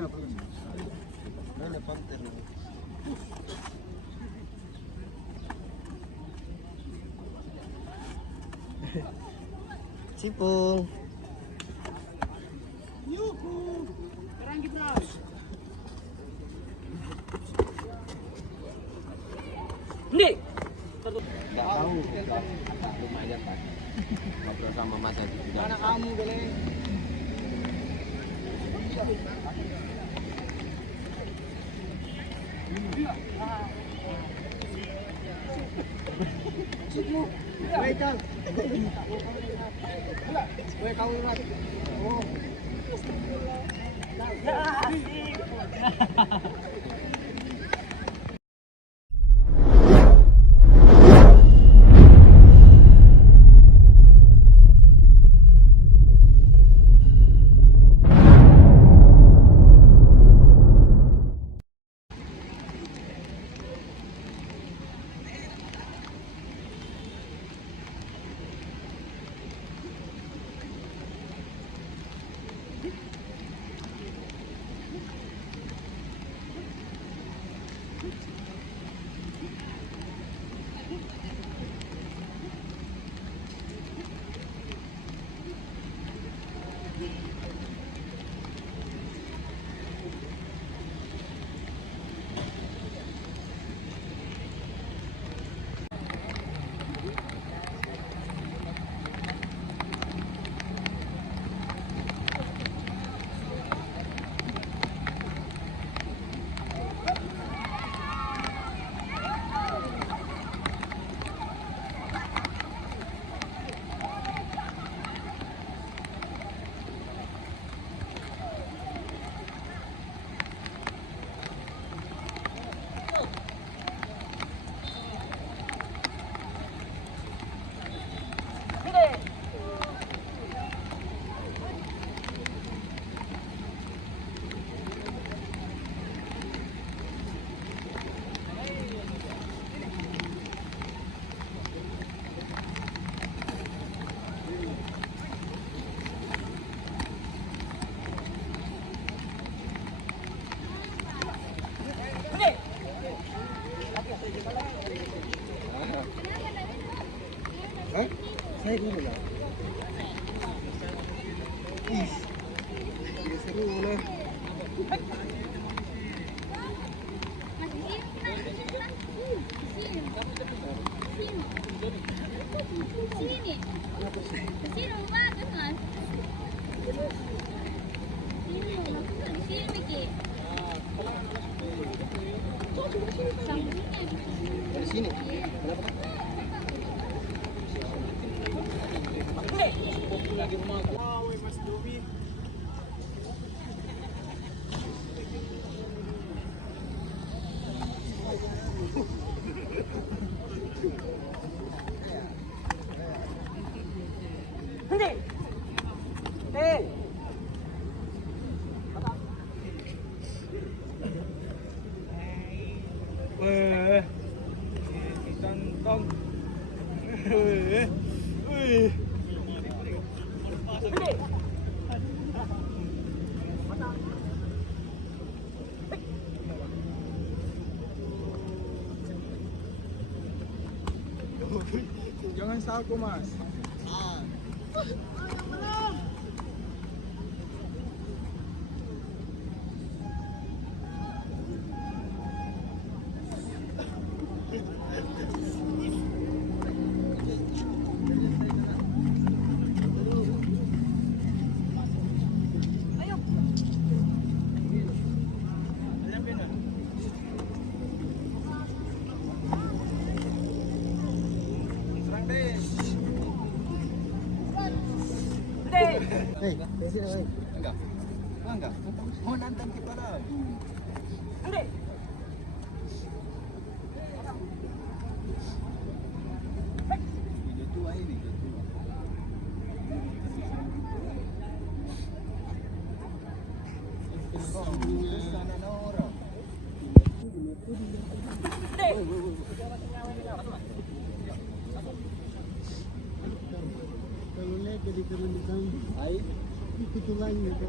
Mana panter? Cipung. Yuhu. Sekarang kita. Nih. Enggak tahu. Lumayan Pak. Ngobrol sama Mas Edi juga. Mana kamu boleh? Woi, Kang. Woi, kamu lihat. Oh. Ya, asik. Hah? Saya dulu lah. Ih, seru lah. Dari sini. Kenapa? Lagi rumah. Wow, Mas Domi. Hei. Hei. Weh. Ditantang. Weh. Weh. Jangan saku Mas. Hei, besok hei. Enggak. Enggak. Mau nantang kita lagi. Ande. Video tua ini, video tua. Sana orang. Kalau naik jadi turun di sana. Hai. Itu lagi gitu.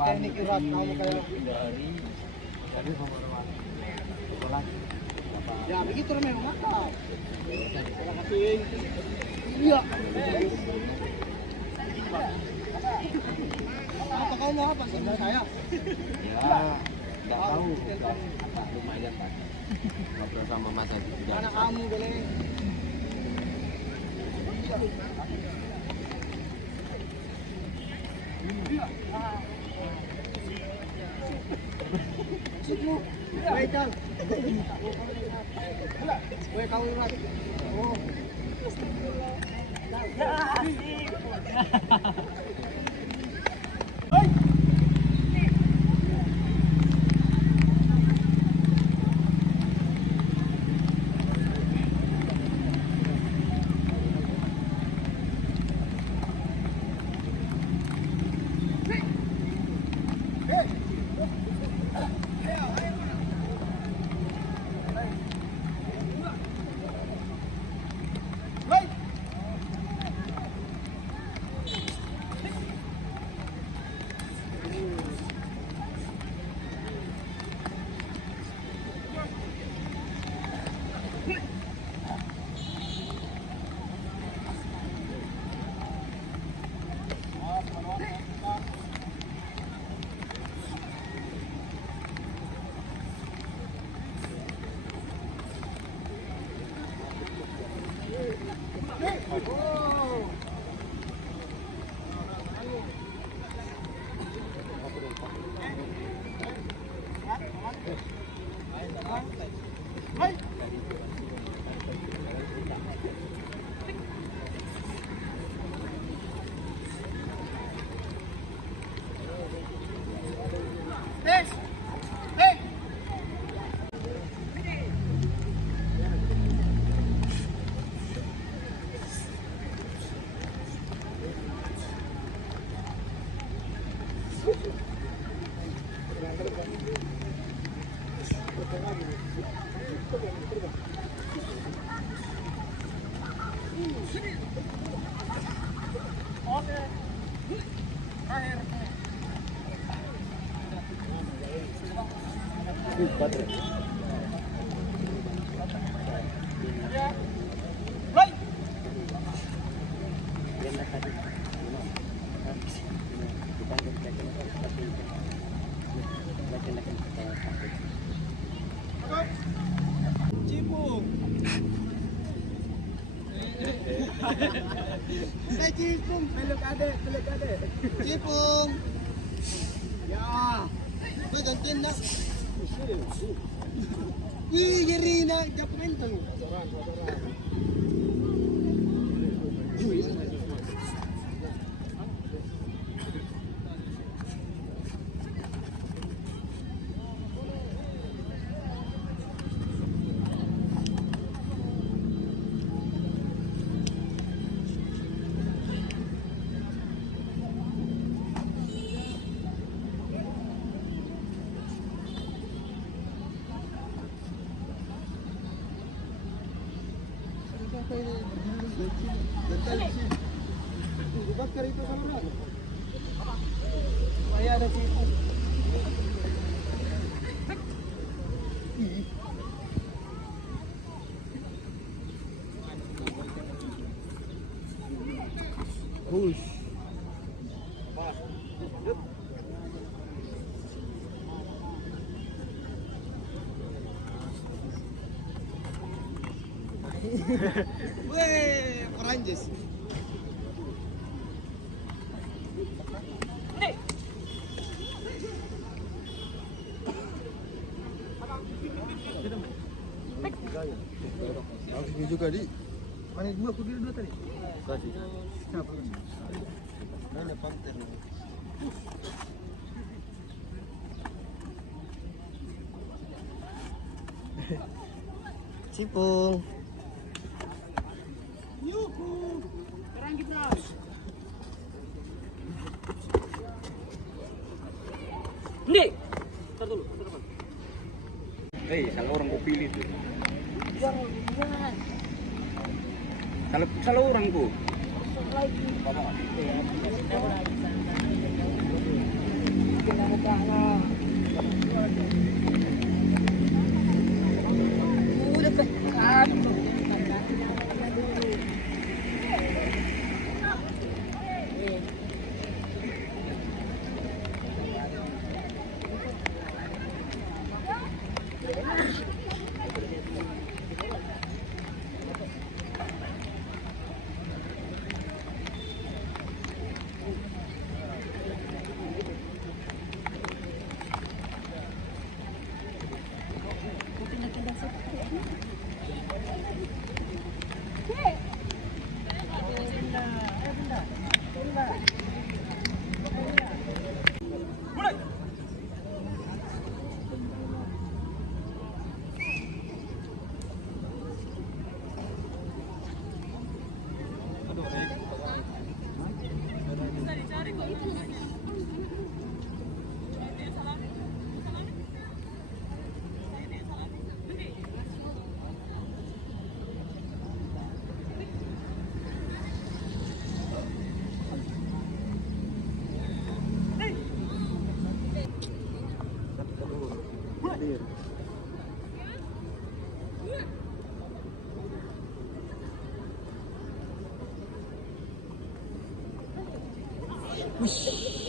Teknik irat kamu kayak dari ya begitu memang mantap. Terima kasih. Iya. Apa kau mau apa sama saya? Ya, nggak tahu. Lumayan Pak. Ngobrol sama Mas Adi juga. Anak kamu boleh. Baik, Kang. Baik, kau lihat. Oh. Cipung. Saya cipung, peluk adek. Cipung. Ya, gue gantiin nak. Wih, jadi nak jap menteng. ini bentar di sini. Dibakar itu sama orang. Supaya ada cipu. Push. Weh, Perancis. Bagus ini juga di. Mana dua? Aku kira dua tadi. Kasih. Siapa? Mana panter? Cipung. Yuhu. Sekarang kita. Nih. Bentar dulu, bentar depan. Salah orang kau pilih tuh. Jangan. Salah orang kau. Lagi. Udah pekan. Wih.